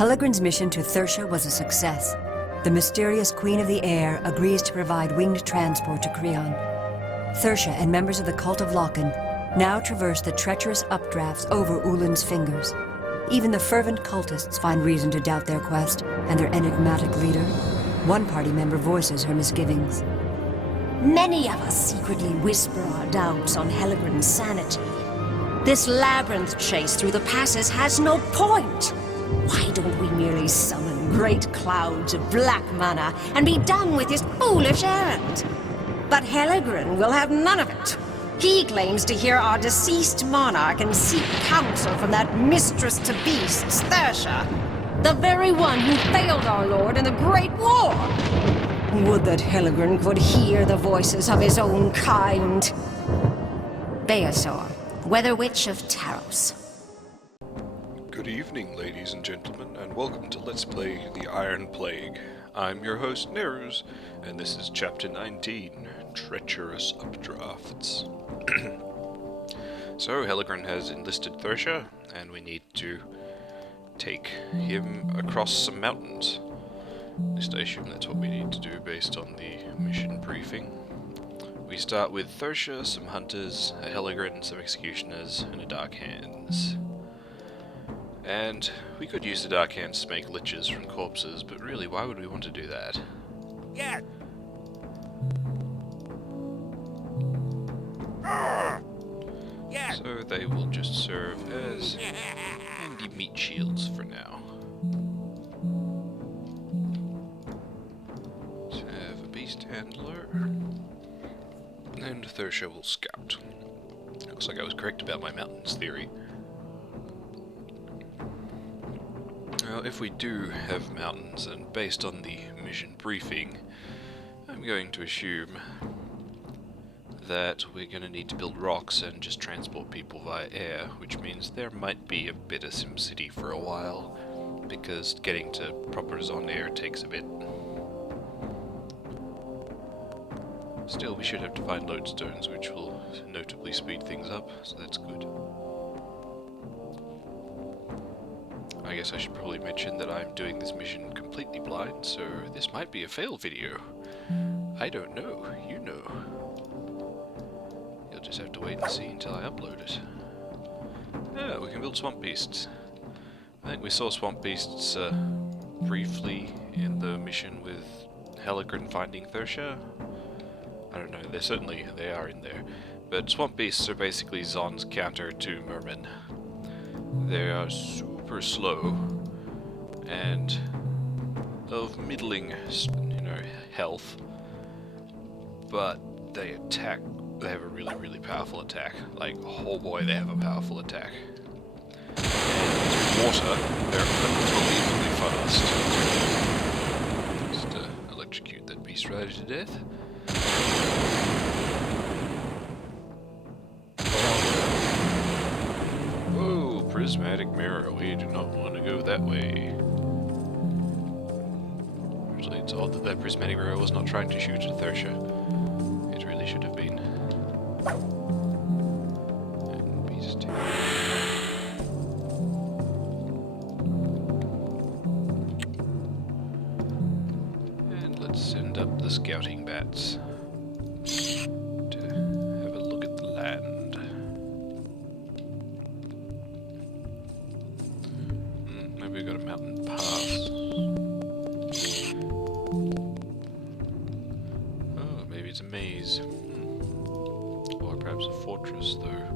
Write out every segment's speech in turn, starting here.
Helligren's mission to Thurcia was a success. The mysterious Queen of the Air agrees to provide winged transport to Creon. Thurcia and members of the Cult of Loken now traverse the treacherous updrafts over Ulan's fingers. Even the fervent cultists find reason to doubt their quest and their enigmatic leader. One party member voices her misgivings. Many of us secretly whisper our doubts on Helligren's sanity. This labyrinth chase through the passes has no point. Why don't we merely summon great clouds of black mana and be done with this foolish errand? But Helligren will have none of it. He claims to hear our deceased monarch and seek counsel from that mistress to beasts, Thurcia, the very one who failed our lord in the Great War. Would that Helligren could hear the voices of his own kind. Beasor, Weather Witch of Taros. Good evening, ladies and gentlemen, and welcome to Let's Play The Iron Plague. I'm your host, Neruz, and this is Chapter 19, Treacherous Updrafts. So, Helligren has enlisted Thurcia, and we need to take him across some mountains. At least I assume that's what we need to do based on the mission briefing. We start with Thurcia, some hunters, a Helligren, some executioners, and a Dark Hands. And we could use the Dark Hands to make liches from corpses, but really, why would we want to do that? Yeah. Yeah. So they will just serve as handy meat shields for now. Let's have a beast handler. And Thurcia will scout. Looks like I was correct about my mountains theory. Well, if we do have mountains, and based on the mission briefing, I'm going to assume that we're going to need to build rocks and just transport people via air, which means there might be a bit of SimCity for a while, because getting to proper Zon Air takes a bit. Still, we should have to find lodestones, which will notably speed things up, so that's good. I guess I should probably mention that I'm doing this mission completely blind, so this might be a fail video. I don't know, you know. You'll just have to wait and see until I upload it. Yeah, we can build swamp beasts. I think we saw swamp beasts briefly in the mission with Helligren finding Thurcia. I don't know, they are in there. But swamp beasts are basically Zon's counter to mermen. They are super slow and of middling, health, but they attack. They have a really, really powerful attack. Like, oh boy, they have a powerful attack. And water, they're unbelievably fast. Just electrocute that beast rider to death. Whoa, prismatic mirror. We do not want to go that way. Actually, it's odd that that prismatic mirror was not trying to shoot at Thurcia. It really should have been. And beast. And let's send up the scouting bats to have a look at the land. Maybe we got a mountain pass. Oh, maybe it's a maze. Or perhaps a fortress, though.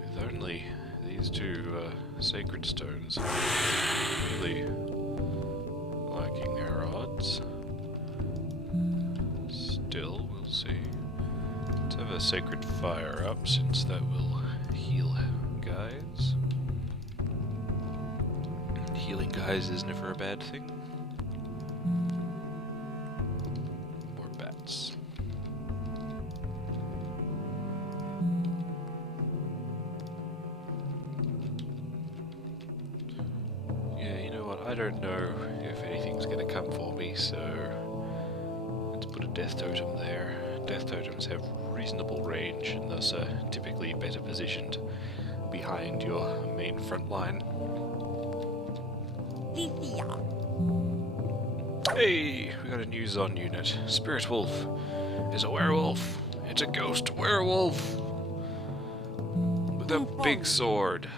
With only these two sacred stones. Really liking their odds. Still, we'll see. Let's have a sacred fire up, since that will heal guys. Healing guys is never a bad thing. More bats. Yeah, you know what? I don't know if anything's gonna come for me, so let's put a death totem there. Death totems have reasonable range and thus are typically better positioned behind your main front line. Lethia. Hey, we got a new Zon unit. Spirit Wolf is a werewolf. It's a ghost werewolf with a big sword.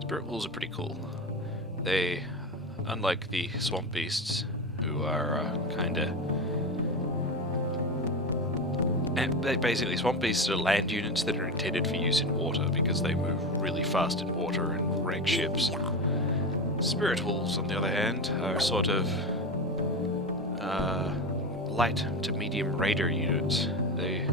Spirit Wolves are pretty cool. They, unlike the swamp beasts, who are kinda... And basically, swamp beasts are land units that are intended for use in water because they move really fast in water and wreck ships. Spirit Wolves, on the other hand, are sort of light to medium raider units. They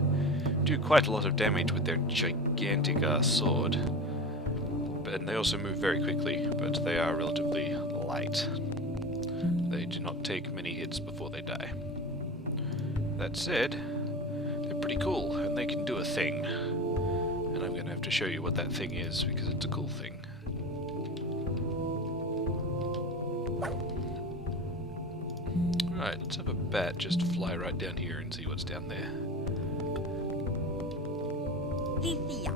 do quite a lot of damage with their gigantic sword, and they also move very quickly, but they are relatively light. They do not take many hits before they die. That said, they're pretty cool, and they can do a thing. And I'm going to have to show you what that thing is, because it's a cool thing. Right, let's have a bat just fly right down here and see what's down there. Lethia.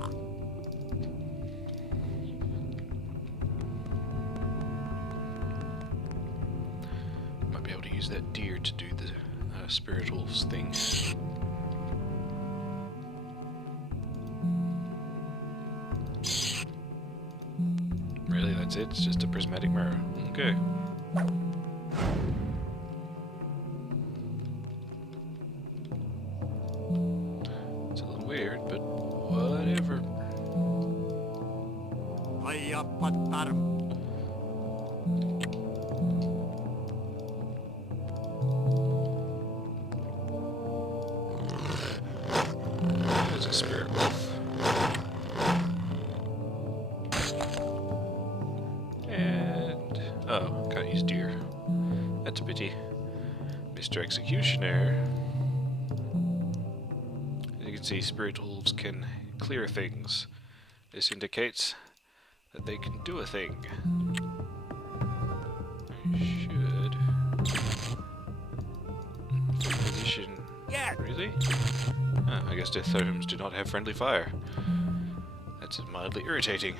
Might be able to use that deer to do the Spirit Wolves thing. Really, that's it? It's just a prismatic mirror. Okay. It's a little weird, but whatever. There's a Spirit Wolf. And... oh, can't use deer. That's a pity. Mr. Executioner. As you can see, Spirit Wolves can clear things. This indicates that they can do a thing. I should... position... Yeah. Really? Oh, I guess death totems do not have friendly fire. That's mildly irritating.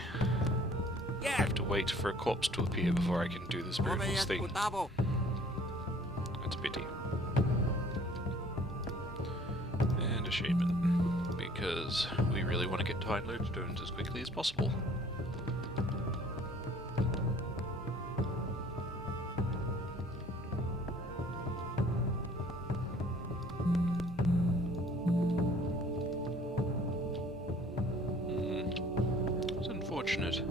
I have to wait for a corpse to appear before I can do the Spirit Wolves thing. That's a pity. And a shaman, because we really want to get Divine Lodestones as quickly as possible. It's unfortunate.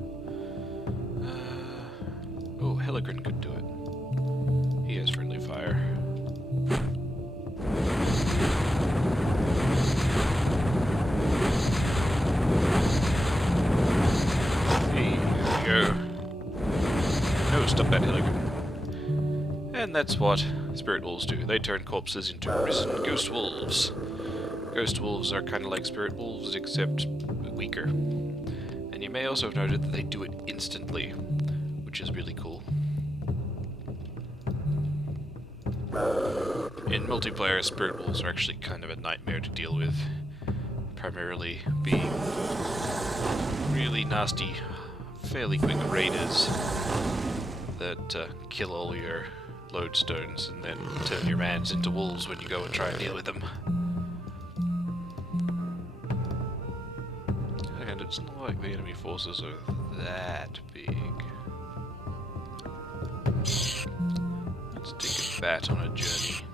Oh, Heligren could do it. He has friendly fire. Hey, there we go. No, stop that, Heligren. And that's what Spirit Wolves do. They turn corpses into risen Ghost Wolves. Ghost Wolves are kind of like Spirit Wolves, except weaker. And you may also have noted that they do it instantly, which is really cool. In multiplayer, Spirit Wolves are actually kind of a nightmare to deal with, primarily being really nasty, fairly quick raiders that kill all your lodestones and then turn your mans into wolves when you go and try and deal with them. And it's not like the enemy forces are that big. Let's take a bat on a journey.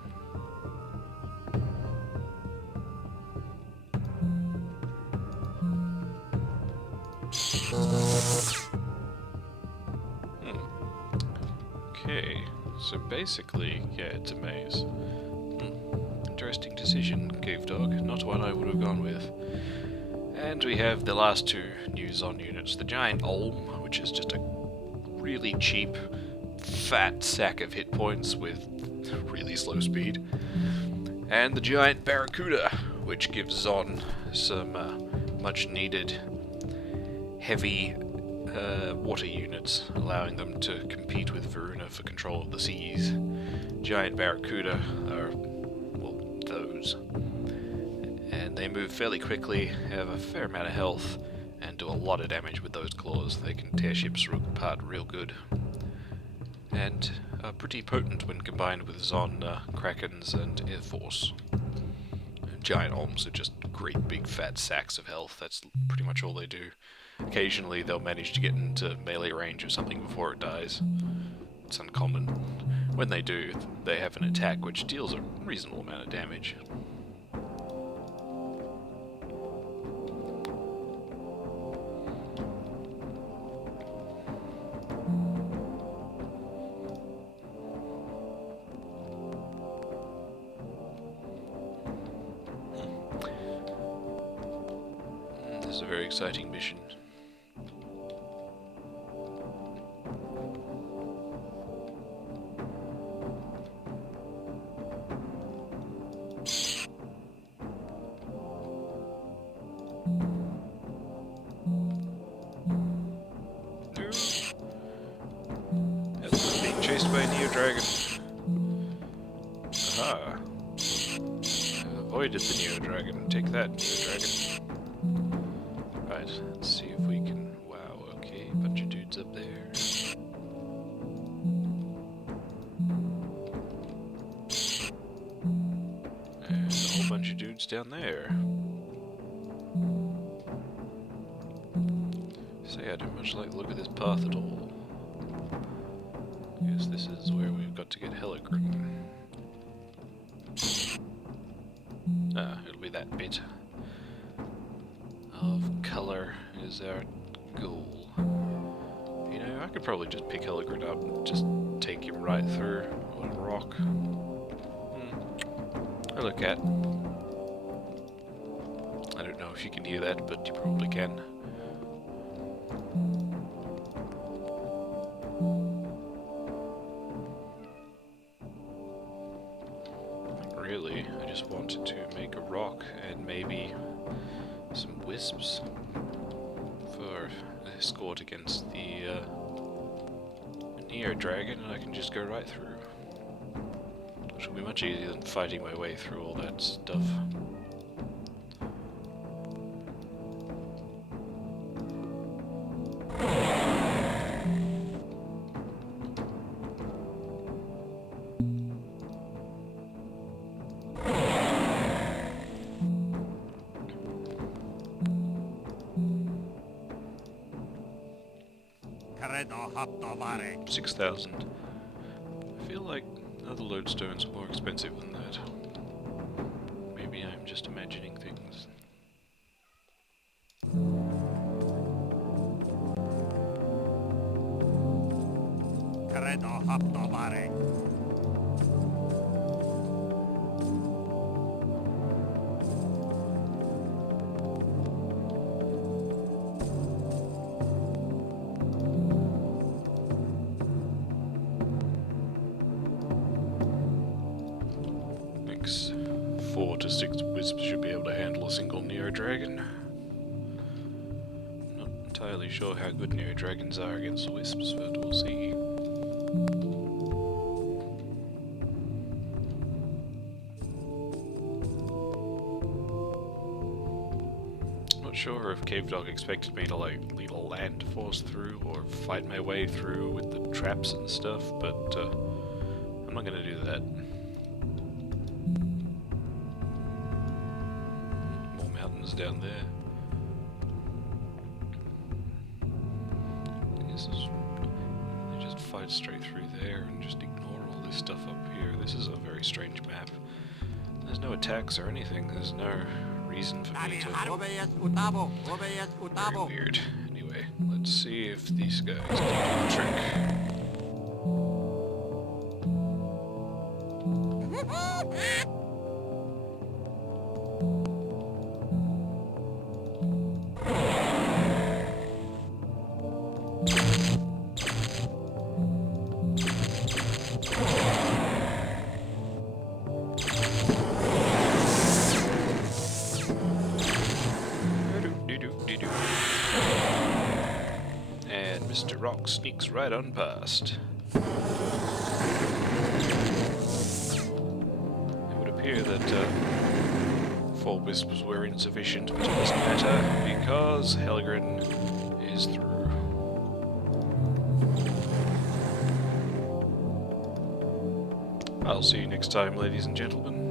Okay, so basically, yeah, it's a maze. Interesting decision, Cave Dog. Not one I would have gone with. And we have the last two new Zon units. The Giant Olm, which is just a really cheap, fat sack of hit points with really slow speed. And the Giant Barracuda, which gives Zon some much needed heavy water units, allowing them to compete with Varuna for control of the seas. Giant Barracuda are, well, those. And they move fairly quickly, have a fair amount of health, and do a lot of damage with those claws. They can tear ships apart real good. and pretty potent when combined with Zon, Krakens, and Air Force. Giant Olms are just great big fat sacks of health. That's pretty much all they do. Occasionally they'll manage to get into melee range of something before it dies. It's uncommon. When they do, they have an attack which deals a reasonable amount of damage. This is a very exciting mission. That's being chased by a Neo Dragon. Aha! I've avoided the Neo Dragon. Take that, Neo Dragon. Right, let's see if we can... Wow, okay, bunch of dudes up there. And a whole bunch of dudes down there. Say, I don't much like the look of this path at all. I guess this is where we've got to get Heligren. Ah, it'll be that bit of color is our goal. You know, I could probably just pick Heligren up and just take him right through on a rock. I look at. I don't know if you can hear that, but you probably can. Really, I just wanted to make a rock and maybe some wisps for escort against the Neo Dragon, and I can just go right through. Which will be much easier than fighting my way through all that stuff. Credo haptovare. 6,000. I feel like other lodestones are more expensive than that. Maybe I'm just imagining things. Credo haptovare. Thanks. 4 to 6 wisps should be able to handle a single Neo Dragon. Not entirely sure how good Neo Dragons are against wisps, but we'll see. Not sure if Cave Dog expected me to like lead a land force through or fight my way through with the traps and stuff, but I'm not gonna do that. More mountains down there. They just fight straight through there and just ignore all this stuff up here. This is a very strange map. There's no attacks or anything. There's no reason for me to... Obeyes utabo. Obeyes Very utabo. weird. Anyway, let's see if these guys can do the trick. Do-do-do-do-do. And Mr. Rock sneaks right on past. It would appear that 4 wisps were insufficient, but it doesn't matter because Heligren is through. I'll see you next time, ladies and gentlemen.